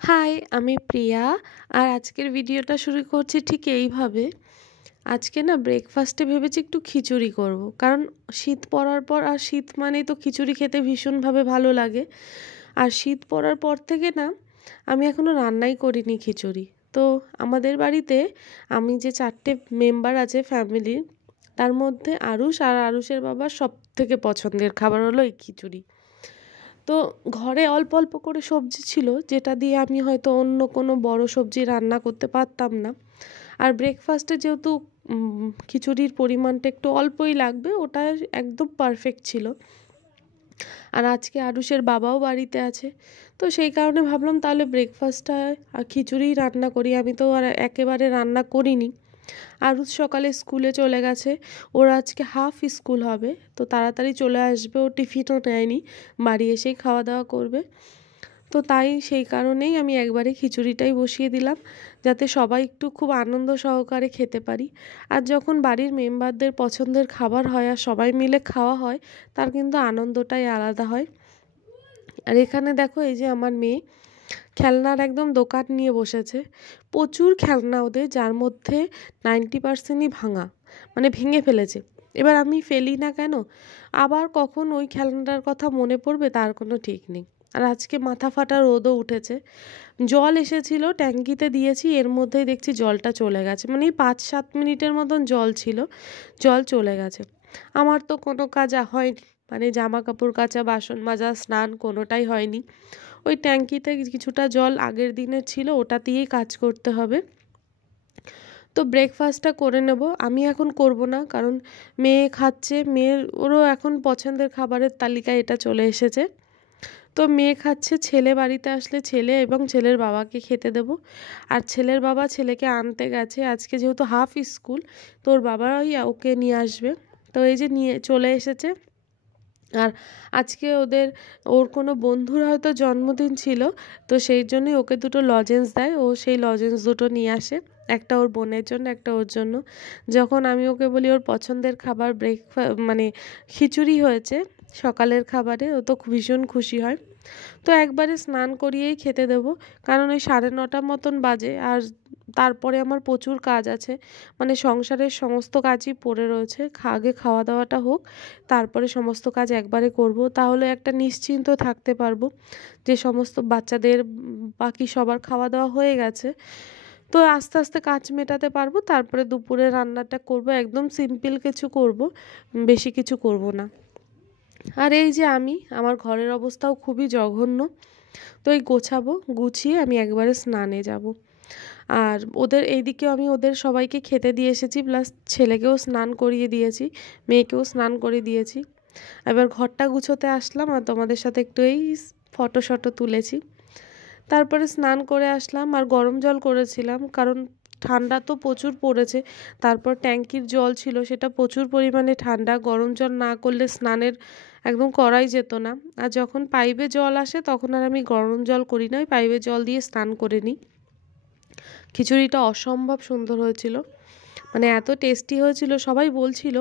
High, আমি প্রিয়া। আর আজকের ভিডিওটা শুরু করছি ঠিক এইভাবে। আজকে না ব্রেকফাস্টে ভেবেছি একটু খিচুড়ি করব। কারণ শীত পড়ার পর, আর শীত মানেই তো খিচুড়ি খেতে ভীষণভাবে ভালো লাগে। আর শীত পড়ার পর থেকে না আমি এখনও রান্নাই করিনি খিচুড়ি। তো আমাদের বাড়িতে আমি যে 4টে মেম্বার আছে ফ্যামিলির, তার মধ্যে আরুষ আর আরুষের বাবার সবথেকে পছন্দের খাবার হলো এই খিচুড়ি। তো ঘরে অল্প অল্প করে সবজি ছিল, যেটা দিয়ে আমি হয়তো অন্য কোনো বড় সবজি রান্না করতে পারতাম না। আর ব্রেকফাস্টে যেহেতু খিচুড়ির পরিমাণটা একটু অল্পই লাগবে, ওটা একদম পারফেক্ট ছিল। আর আজকে আরুষের বাবাও বাড়িতে আছে, তো সেই কারণে ভাবলাম তাহলে ব্রেকফাস্টটা খিচুড়িই রান্না করি। আমি তো আর একেবারে রান্না করিনি। আরুষ সকালে স্কুলে চলে গেছে, ওর আজকে হাফ স্কুল হবে, তো তাড়াতাড়ি চলে আসবে। ও টিফিনও নেয়নি, বাড়ি এসেই খাওয়া দাওয়া করবে। তো তাই সেই কারণেই আমি একবারে খিচুড়িটাই বসিয়ে দিলাম, যাতে সবাই একটু খুব আনন্দ সহকারে খেতে পারি। আর যখন বাড়ির মেম্বারদের পছন্দের খাবার হয় আর সবাই মিলে খাওয়া হয়, তার কিন্তু আনন্দটাই আলাদা হয়। আর এখানে দেখো, এই যে আমার মেয়ে খেলনার একদম দোকান নিয়ে বসেছে। প্রচুর খেলনা ওদের, যার মধ্যে 90%ই ভাঙা, মানে ভেঙে ফেলেছে। এবার আমি ফেলি না কেন, আবার কখন ওই খেলনাটার কথা মনে পড়বে তার কোনো ঠিক নেই। আর আজকে মাথা ফাটা রোদও উঠেছে। জল এসেছিল, ট্যাঙ্কিতে দিয়েছি, এর মধ্যেই দেখছি জলটা চলে গেছে। মানে এই 5-7 মিনিটের মতন জল ছিল, জল চলে গেছে। আমার তো কোনো কাজ হয়নি, মানে জামা কাপড় কাচা, বাসন মাজা, স্নান কোনোটাই হয়নি। ওই ট্যাঙ্কিতে কিছুটা জল আগের দিনের ছিল, ওটা দিয়েই কাজ করতে হবে। তো ব্রেকফাস্টটা করে নেব। আমি এখন করব না, কারণ মেয়ে খাচ্ছে, মেয়ের ওরও এখন পছন্দের খাবারের তালিকায় এটা চলে এসেছে। তো মেয়ে খাচ্ছে, ছেলে বাড়িতে আসলে ছেলে এবং ছেলের বাবাকে খেতে দেব। আর ছেলের বাবা ছেলেকে আনতে গেছে, আজকে যেহেতু হাফ স্কুল, তো ওর বাবাই ওকে নিয়ে আসবে। তো এই যে নিয়ে চলে এসেছে। আর আজকে ওর কোনো বন্ধুর হয়তো জন্মদিন ছিল, তো সেই জন্যই ওকে দুটো লজেন্স দেয়। ও সেই লজেন্স দুটো নিয়ে আসে, একটা ওর বোনের জন্য, একটা ওর জন্য। যখন আমি ওকে বলি ওর পছন্দের খাবার মানে খিচুড়ি হয়েছে সকালের খাবারে, ও তো ভীষণ খুশি হয়। তো একবারে স্নান করিয়েই খেতে দেব, কারণ ওই 9:30 মতন বাজে। আর তারপরে আমার প্রচুর কাজ আছে, মানে সংসারের সমস্ত কাজই পড়ে রয়েছে। আগে খাওয়া দাওয়াটা হোক, তারপরে সমস্ত কাজ একবারে করব, তাহলে একটা নিশ্চিন্ত থাকতে পারবো যে সমস্ত বাচ্চাদের বাকি সবার খাওয়া দাওয়া হয়ে গেছে। তো আস্তে আস্তে কাজ মেটাতে পারবো, তারপরে দুপুরে রান্নাটা করব, একদম সিম্পল কিছু করব, বেশি কিছু করব না। আর এই যে আমার ঘরের অবস্থাও খুবই জঘন্য, তো এই গোছাবো, গুছিয়ে আমি একবারে স্নানে যাব। আর এইদিকেও আমি ওদের সবাইকে খেতে দিয়ে এসেছি, প্লাস ছেলেকেও স্নান করিয়ে দিয়েছি, মেয়েকেও স্নান করে দিয়েছি। এবার ঘরটা গুছোতে আসলাম, আর তোমাদের সাথে একটু এই ফটো তুলেছি। তারপরে স্নান করে আসলাম, আর গরম জল করেছিলাম, কারণ ঠান্ডা তো প্রচুর পড়েছে। তারপর ট্যাঙ্কির জল ছিল, সেটা প্রচুর পরিমাণে ঠান্ডা, গরম জল না করলে স্নানের একদম করাই যেত না। আর যখন পাইপে জল আসে তখন আর আমি গরম জল করি না, ওই পাইপের জল দিয়ে স্নান করে নিই। খিচুড়িটা অসম্ভব সুন্দর হয়েছিল, মানে এত টেস্টি হয়েছিল, সবাই বলছিল।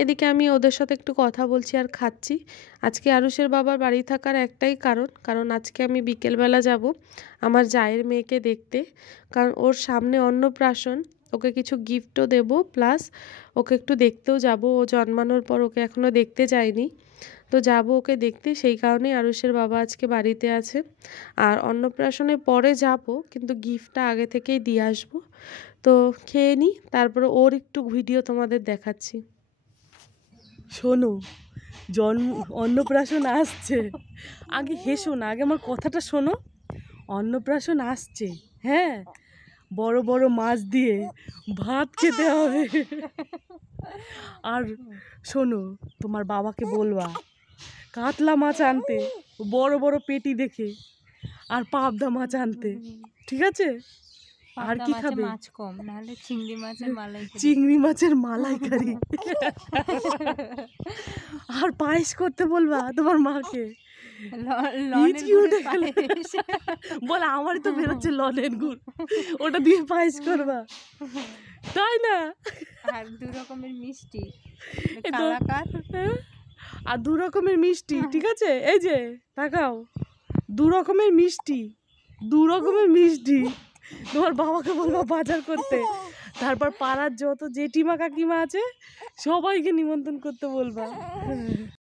এদিকে আমি ওদের সাথে একটু কথা বলছি আর খাচ্ছি। আজকে আরুষের বাবার বাড়ি থাকার একটাই কারণ আজকে আমি বিকেলবেলা যাব আমার জায়ের মেয়েকে দেখতে, কারণ ওর সামনে অন্নপ্রাশন, ওকে কিছু গিফটও দেব, প্লাস ওকে একটু দেখতেও যাব। ও জন্মানোর পর ওকে এখনও দেখতে যায়নি, তো যাব ওকে দেখতে। সেই কারণেই আরুষের বাবা আজকে বাড়িতে আছে। আর অন্নপ্রাশনের পরে যাব, কিন্তু গিফটটা আগে থেকেই দিয়ে আসবো। তো খেয়ে নিই, তারপরে ওর একটু ভিডিও তোমাদের দেখাচ্ছি। শোনো, অন্নপ্রাশন আসছে, আগে হেসো না, আগে আমার কথাটা শোনো। অন্নপ্রাশন আসছে, হ্যাঁ, বড় বড় মাছ দিয়ে ভাত খেতে হবে। আর শোনো, তোমার বাবাকে বলবা কাতলা মাছ আনতে, বড় বড় পেটি দেখে, আর পাবদা মাছ আনতে, ঠিক আছে? আর কি খাবে? মাছ কম, নাহলে চিংড়ি মাছের মালাইকারি। আর পায়েস করতে বলবা তোমার মাকে। বল, আমারই তো বেরোচ্ছে লনের গুড়, ওটা দিয়ে পায়েস করবা, তাই না? আর 2 রকমের মিষ্টি, আর 2 রকমের মিষ্টি, ঠিক আছে? এই যে তাকাও, 2 রকমের মিষ্টি, দু রকমের মিষ্টি। তোমার বাবাকে বলবা বাজার করতে, তারপর পাড়ার যত জেঠিমা কাকিমা আছে সবাইকে নিমন্ত্রণ করতে বলবা।